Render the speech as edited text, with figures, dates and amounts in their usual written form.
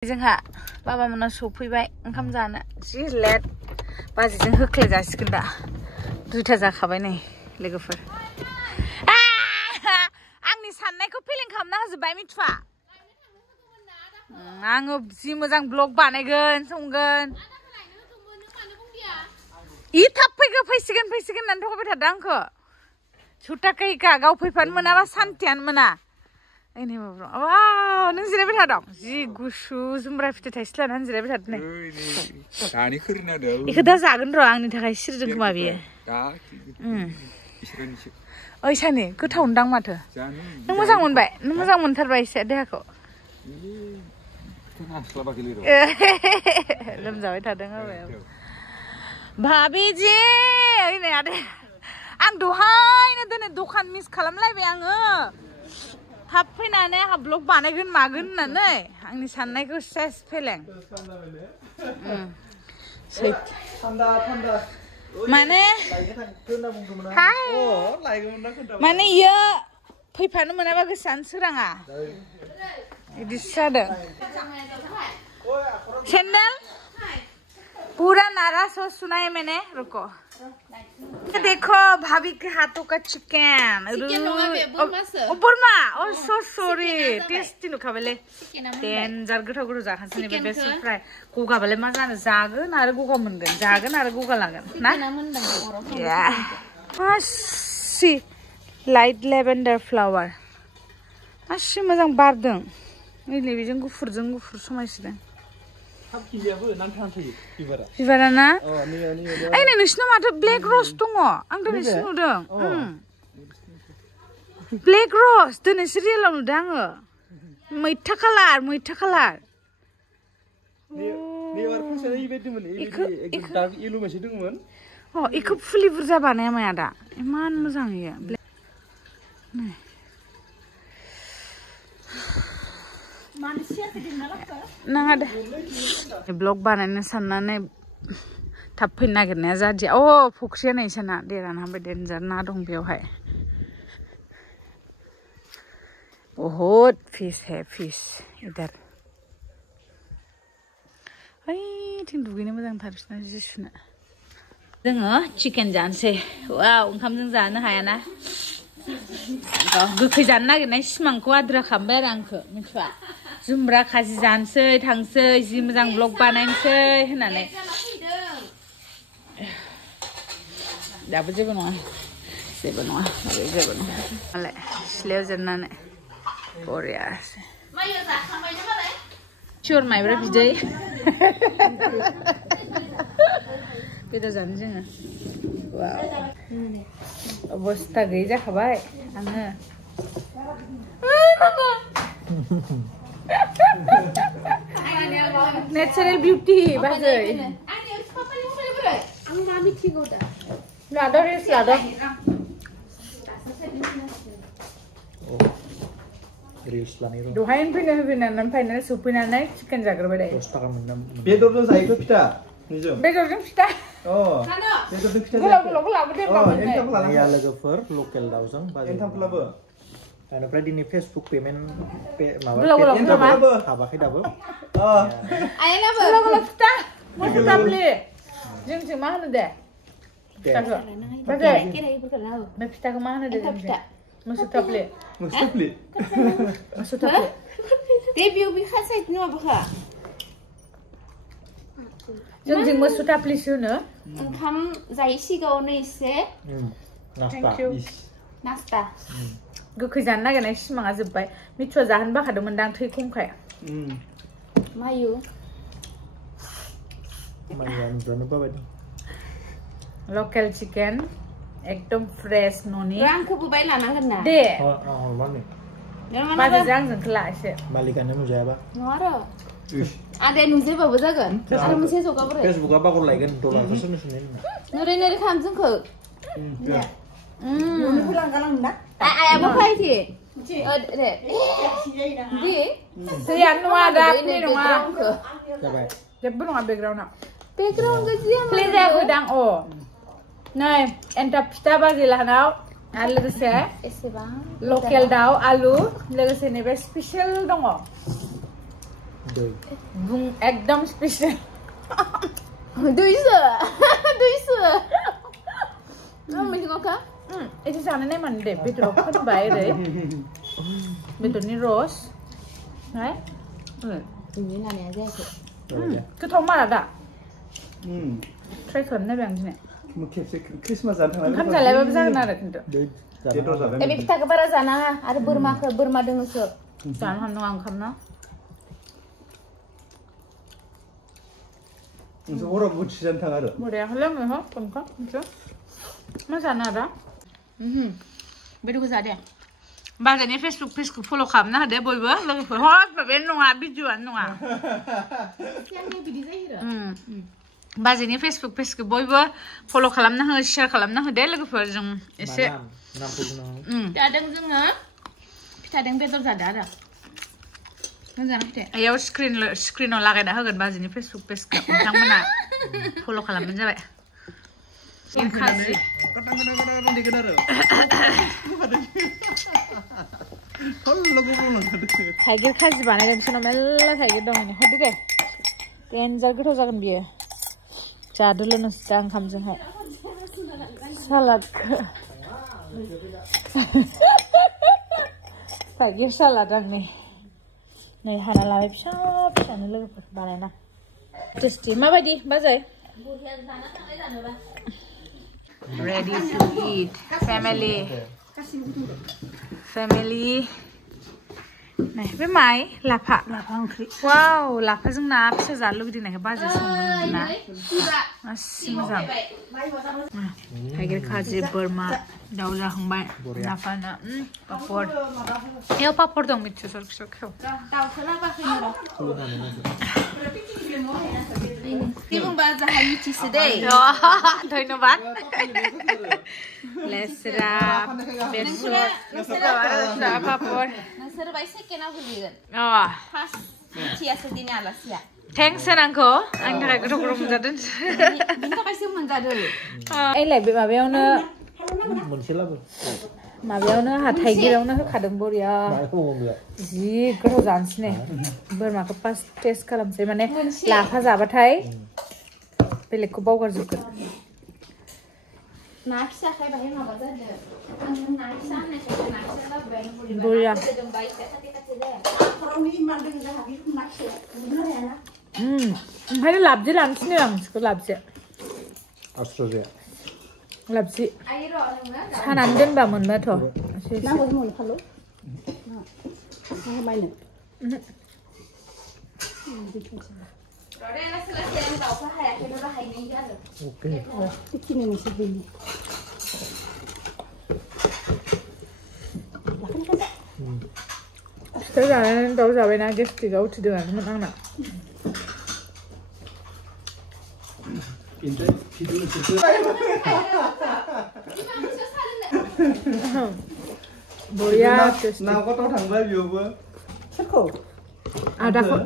जोंहा बाबा मोना सफैबाय ओंखाम जानो जि लेट बाजिजों होख्ले जासिगोन दा 2टा जाखाबाय नै लोगोफोर आंनि साननायखौ फेलें खालामना होजोबबाय मिथुआ आङो जि मोजां ब्लग बानायगोन संगोन इ थाब फैसिगोन होननानै थगायबाय थादों आंखौ सुटाखैखा गाव फैफानो मोनाबा सान्थियानो मोना वाव नों जिरायबाय थादों जि गुसु जुमब्रा फिथाइ थाइसे लानानै जिरायबाय थादों नै दानि खोनादों बेखौ दा जागोन र' आंनि थाखाय सिरदों खोमा बियो ओइ सानि गोथावनोदां माथो नों मोजां मोनबाय नों मोजां मोनथारबाय एसे देहाखौ लोमजाबाय थादों भाबिजि ओइ आदे आं दहायनो दिनै दखान मिस खालामलायबाय आङो थाब फैनानै आंहा ब्लग बानायगोन मागोन होननानै आंनि साननायखौ सेस फेलें माने माने इयो फैफानो मोनाबा गोसोआनो सोराङा बिदिसो जादों सेन्डल पूरा नाराज हो सुना है मैंने रुको देखो भाभी के हाथों का चिकन बुरमा ओ सो सॉरी टेस्टी नुखाबायले डेन्जार गोथाव गोथाव जाखानोसै बे बेस्ट फ्राय गगाबालाय मा जानो जागोन आरो गगा मोनगोन जागोन आरो गगा लागोन ना या मासि लाइट लेभेन्डार फ्लावर मासि मोजां बारदों नै बेजों गुफुरजों गुफुर समायसिदों बिबारा ना ओइ नै नोंसिनाव माथो ब्लेक रस दङ आं दिनैसो नुदों ब्लेक रस दिनैसो रियेलाव नुदों आङो मैथा कालार इखौ फुलि बुरजा बानाया माया दा इमान मोजां इयो नाङा दे ब्लग बानायनो साननानै थाब फैनो नागिरनाया जादिया फुख्रिया नै साना देरानो हाबाय डेन्जार ना दं बेवहाय बहुत फिस है फिस इधर ओइथिं दुगैनो मोजांथार बिसोरना जि सुनो जोङो चिकेन जानोसै वाव ओंखामजों जानो हायाना गोखै जानो नागिरनाय सिमांखौ आद्रा खालामबाय आरो आंखौ मिथिबा जुमब्रा खाजि जानोसै थांसै जि मोजां ब्लग बानायनोसै होननानै दाबो जेबो नङा मालाय सिथ्लायाव जिरायनानै बरियासै पियर माइब्रा बिदै बेदर जानो जोङो अबस्था गैयै जाखाबाय आङो नेचारेल बिउटी बाजै लादो रिल्स लादो दहायनो फैनानै फाइनाल सफैनानै चिकेन जाग्रोबाय दायो 10 थाखा मोनदों बेदरजों जायोथ' फिथा बेदरजों फिथा बेदरजों फिथा गोलाव लाबोदो लोगोफोर लकेल दाउजों एन्थाबलाबो बेनिफ्राय दिनै फेसबुक पेमेन्ट माबा हाबाखै दाबो गोलाव फिथा मोसौ थाफ्ले जोंसो मा होनो दे फिथाखौ बे फिथाखौ मा होनो दे मोसौ थाफ्ले दे बेयाव बे खासायनो माबाखा जोंजों मोसौ थाफ्लेसो होनो ओंखाम जायै सिगाङावनो एसे नास्ता गोखै जानो नागिरनाय सिमाङा जोब्बाय मिथुआ जाहोनो बाखादोंमोन दां थै खमखाय मायु लकेल चिकेन एकदम फ्रेश न'नि आंखौबो बाय लानांगोन ना दे बाजैजों आंजों ला एसे मालिकानो नुजायाबा नङा र' आदाया नुजायाबाबो जागोन आरो मोनसे जगाबोरै फेसबुकआ बागर लायगोन डलारखौसो नुसुनाय नोरै खालाम जोंखौ आयाबो फैथि दे दैयानो नङा दा प्ले नङा जाबाय जेबो नङा बेकग्राउन्डआ प्ले जायाखैदां नै एन्थाब फिथा बाजै लाहानाव आरो लोगोसे लकेल दाउ आलु लोगोसे नैबे स्पेसियल दङ बुं एकदम स्पेशल दुइसो मैगंखौ एसे जानो नायमान दे बेदराव फोनबाय ओरै बेदरनि रस नाय बिनि नानाया जायाखै गोथाव मारा दा ट्राइ खालामनायबाय आं दिनै खेबसे क्रिसमास जानो थांनानै ओंखाम जालायबाबो जागोन आरो खिन्थु बेदर जाबाय बे फिथाखौ बारा जानाङा आरो बोरमा दोङोसो जानो हानाय नङा ओंखाम ना नोंसोर हराव बुथि जानो थाङा आरो बरिया लोङो हो ओंखाम नोंसोर मा जानो आरो बेदरखौ जादे बाजैनि फेसबुक फल' खालामना होदो बयबो लोगोफोर हर माबायानो नङा भिडिअ'आनो नङा बिदि जायो बाजैनि फेसबुक बयबो फल' खालामना हो शेयार खालामना होदो लोगोफोरजों एसे जादों जोङो फिथादों बेदर जादों आरो मोजां फिथाइ आयाव स्क्रिनाव लागायना होगोन बाजैनि फेसबुक पेजखौ नोंथांमोना फल' खालामबानो जाबाय खाजि थाइगिर खाजि बानायदों बिसोरनाव मेरला थाइगिर दं हरदो दे देन्जार गोथाव जागोन बियो जादोल' नोंसोर दा ओंखामजोंहाय सालादखौ थाइगिर सालाद आंनि नै हाना लाबाय फिसा फिसानो लोगोफोर बानायना टेस्टि माबायदि बाजै ready to eat family नै बे माइ लाफा ओंख्रि वाव लाफाजों ना फिसा जानो लुगैदोंनायखाय बाजै संदोंमोन ना मासि मोजां थाइगिर खाजि बोरमा दाउ जाखांबाय लाफाना पापर बेयाव पापर दं मिथु सरखौ धन्यबाद लेस्रा बेसर पापर थेंक्स होनांगौ आंनि थाखाय गोथाव गोथाव मोनजादों एलाय बे माबायावनो थाइगिरावनो होखादों बरिया जि गोथाव जानोसै ने बोरमाखौ फार्स्ट टेस्ट खालामसै माने लाफा जाबाथाय बेलेगखौ बावगारजोबगोन ना फिसाखाय बाहाय माबा जादों ना फिसा होननायखाय ना फिसा लाबोबाय बरिया ओंखायनो लाबजे लानो थिनो आं नोंसोरखौ लाबजे लाबजे सानानै दोनबा मोनबाथ' फिथा जानानै दाउ जाबायना गेस्ट्रिकआ उथिदोंमोन आंना बरिया नावखौथ' थांबाय बेयावबो सोरखौ आदाखौ